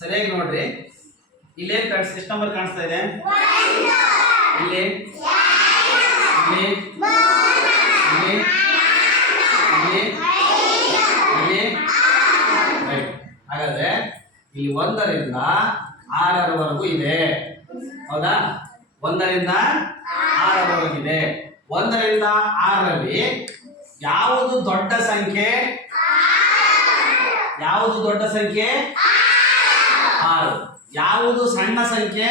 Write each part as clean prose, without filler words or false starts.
ಸರಿಯಾಗಿ ನೋಡ್ರಿ. ಇಲ್ಲೇನ್ ಕಾಣಿಸ್ತಾ, ಎಷ್ಟು ನಂಬರ್ ಕಾಣಿಸ್ತಾ ಇದೆ? ಇಲ್ಲಿ ಇಲ್ಲಿ ಇಲ್ಲಿ ಇಲ್ಲಿ ರೈಟ್. ಹಾಗಾದ್ರೆ ಇಲ್ಲಿ 1 ರಿಂದ 6 ಇದೆ. ಹೌದಾ? 1 ರಿಂದ 6 ಇದೆ. 1 ರಿಂದ 6ರಲ್ಲಿ ಯಾವುದು ದೊಡ್ಡ ಸಂಖ್ಯೆ? ಯಾವುದು ದೊಡ್ಡ ಸಂಖ್ಯೆ? 6. ಯಾವುದು ಸಣ್ಣ ಸಂಖ್ಯೆ?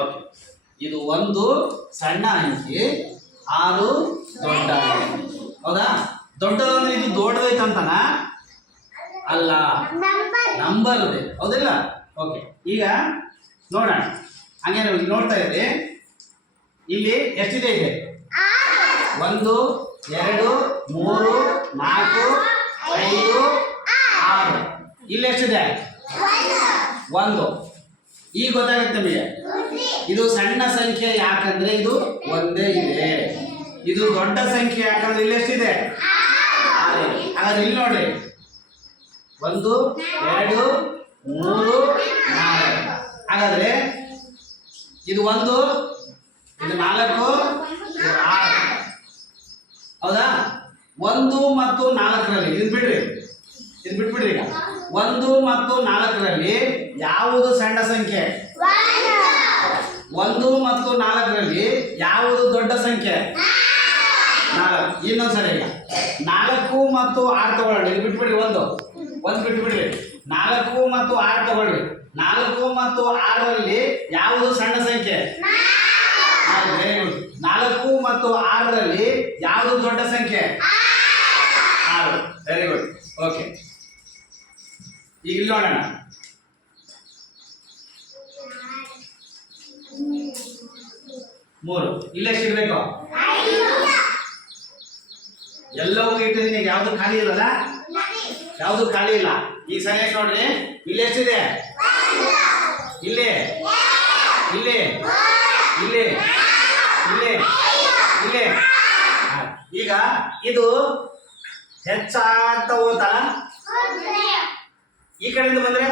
ಓಕೆ. ಇದು 1 ಸಣ್ಣ ಅಂಕಿ, 6 ದೊಡ್ಡ ಅಂಕಿ. ಹೌದಾ? ದೊಡ್ಡದಂದ್ರೆ ಇದು ದೊಡ್ಡದೈತಂತನ ಅಲ್ಲ, ನಂಬರ್ ಇದೆ. ಹೌದಿಲ್ಲ? ಓಕೆ. ಈಗ ನೋಡೋಣ. ಹಂಗೆ ನೀವು ನೋಡ್ತಾ ಇದ್ರಿ. ಇಲ್ಲಿ ಎಷ್ಟಿದೆ? ಇದೆ 1 2 3 4 5 6. ಇಲ್ಲಿ ಎಷ್ಟಿದೆ? 1. ಈಗ ಗೊತ್ತಾಗುತ್ತೆ ನಿಮಗೆ ಇದು ಸಣ್ಣ ಸಂಖ್ಯೆ ಯಾಕಂದ್ರೆ ಇದು ಒಂದೇ ಇದೆ. ಇದು ದೊಡ್ಡ ಸಂಖ್ಯೆ ಯಾಕಂದ್ರೆ ಇಲ್ಲಿ ಎಷ್ಟಿದೆ? 6. ಹಾಗಾದ್ರೆ ಇಲ್ಲಿ ನೋಡ್ರಿ, 1 2 3 4. ಹಾಗಾದ್ರೆ ಇದು 1, ಇದು 4, ಇದು 6. ಹೌದಾ? 1 ಮತ್ತು 4ರಲ್ಲಿ ಇದನ್ನ ಬಿಡ್ರಿ, ಇದು ಬಿಟ್ಬಿಡ್ರಿ. ಈಗ 1 ಮತ್ತು 4ರಲ್ಲಿ ಯಾವುದು ಸಣ್ಣ ಸಂಖ್ಯೆ? 1 ಮತ್ತು 4ರಲ್ಲಿ ಯಾವುದು ದೊಡ್ಡ ಸಂಖ್ಯೆ? 4. ಇನ್ನೊಂದ್ಸರಿ ಈಗ 4 ಮತ್ತು 6 ತಗೊಳ್ಳಿ. ಇದು ಬಿಟ್ಬಿಡ್ರಿ, 1 ಬಿಟ್ಬಿಡ್ರಿ. 4 ಮತ್ತು 6 ತಗೊಳ್ಳಿ. 4 ಮತ್ತು 6ರಲ್ಲಿ ಯಾವುದು ಸಣ್ಣ ಸಂಖ್ಯೆ? 4 ಮತ್ತು 6ರಲ್ಲಿ ಯಾವುದು ದೊಡ್ಡ ಸಂಖ್ಯೆ? 6. Very good. ಓಕೆ. ಈಗ ಇಲ್ಲಿ ನೋಡೋಣ. 3. ಇಲ್ಲೆಷ್ಟು ಇರಬೇಕು? ಎಲ್ಲವೂ ಇಟ್ಟಿದ್ದೀನಿ. ಯಾವುದು ಖಾಲಿ ಇಲ್ಲಲ್ಲ? ಯಾವುದು ಖಾಲಿ ಇಲ್ಲ. ಈಗ ಸರಿಯಾಗಿ ನೋಡ್ರಿ. ಇಲ್ಲಿ ಎಷ್ಟಿದೆ? ಇಲ್ಲಿ ಇಲ್ಲಿ ಇಲ್ಲಿ ಇಲ್ಲಿ ಇಲ್ಲಿ. ಈಗ ಇದು ಹೆಚ್ಚಾಗ್ತಾ ಹೋತಲ್ಲ, ಈ ಕಡೆಯಿಂದ ಬಂದ್ರೆ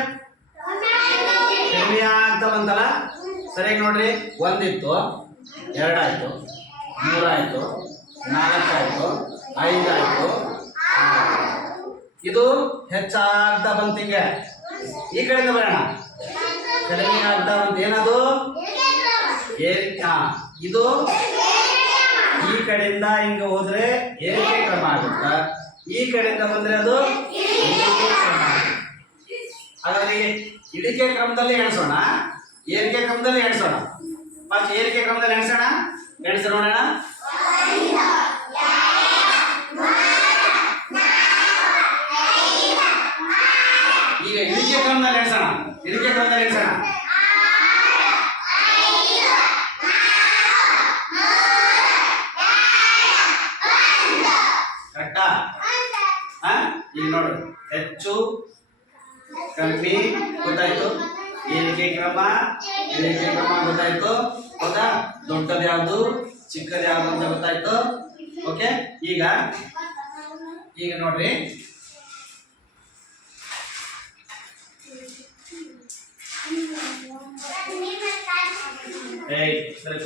ಕಡಿಮೆ ಆಗ್ತಾ ಬಂತಲ್ಲ. ಸರಿಯಾಗಿ ನೋಡ್ರಿ. 1 ಇತ್ತು, 2 ಆಯ್ತು, 3 ಆಯ್ತು, 4 ಆಯ್ತು, 5 ಆಯ್ತು. ಇದು ಹೆಚ್ಚಾಗ್ತಾ ಬಂತು. ಹಿಂಗೆ ಈ ಕಡೆಯಿಂದ ಬರೋಣ. ಕಡಿಮೆ ಆಗ್ತಾ ಬಂತು. ಏನದು? ಇದು ಈ ಕಡೆಯಿಂದ ಹಿಂಗೆ ಹೋದ್ರೆ ಏರಿಕೆ ಕ್ರಮ ಆಗುತ್ತೆ. ಈ ಕಡೆಯಿಂದ ಬಂದ್ರೆ ಅದು ಇಳಿಕೆ ಕ್ರಮ ಆಗುತ್ತೆ. ಹಾಗಾಗಿ ಇಳಿಕೆ ಕ್ರಮದಲ್ಲಿ ಎಣಿಸೋಣ, ಏರಿಕೆ ಕ್ರಮದಲ್ಲಿ ಎಣಿಸೋಣ. ಫಸ್ಟ್ ಏರಿಕೆ ಕ್ರಮದಲ್ಲಿ ಎಣಿಸೋಣ. ಎಣಿಸಿ ನೋಡೋಣ. ಈಗ ಇಳಿಕೆ ಕ್ರಮದಲ್ಲಿ ಎಣಿಸೋಣ. ಇಳಿಕೆ ಕ್ರಮದಲ್ಲಿ ಎಣಿಸೋಣ. ಕರೆಕ್ಟಾ? ಈಗ ನೋಡ್ರಿ, ಹೆಚ್ಚು ಕಮ್ಮಿ ಗೊತ್ತಾಯ್ತು. ಏರಿಕೆ ಕ್ರಮ, ಇಳಿಕೆ ಕ್ರಮ ಗೊತ್ತಾಯ್ತು. ಹೌದಾ? ದೊಡ್ಡದು ಯಾವುದು, ಚಿಕ್ಕದು ಯಾವುದು ಅಂತ ಗೊತ್ತಾಯ್ತು. ಓಕೆ. ಈಗ ನೋಡ್ರಿ, ಸರಿ.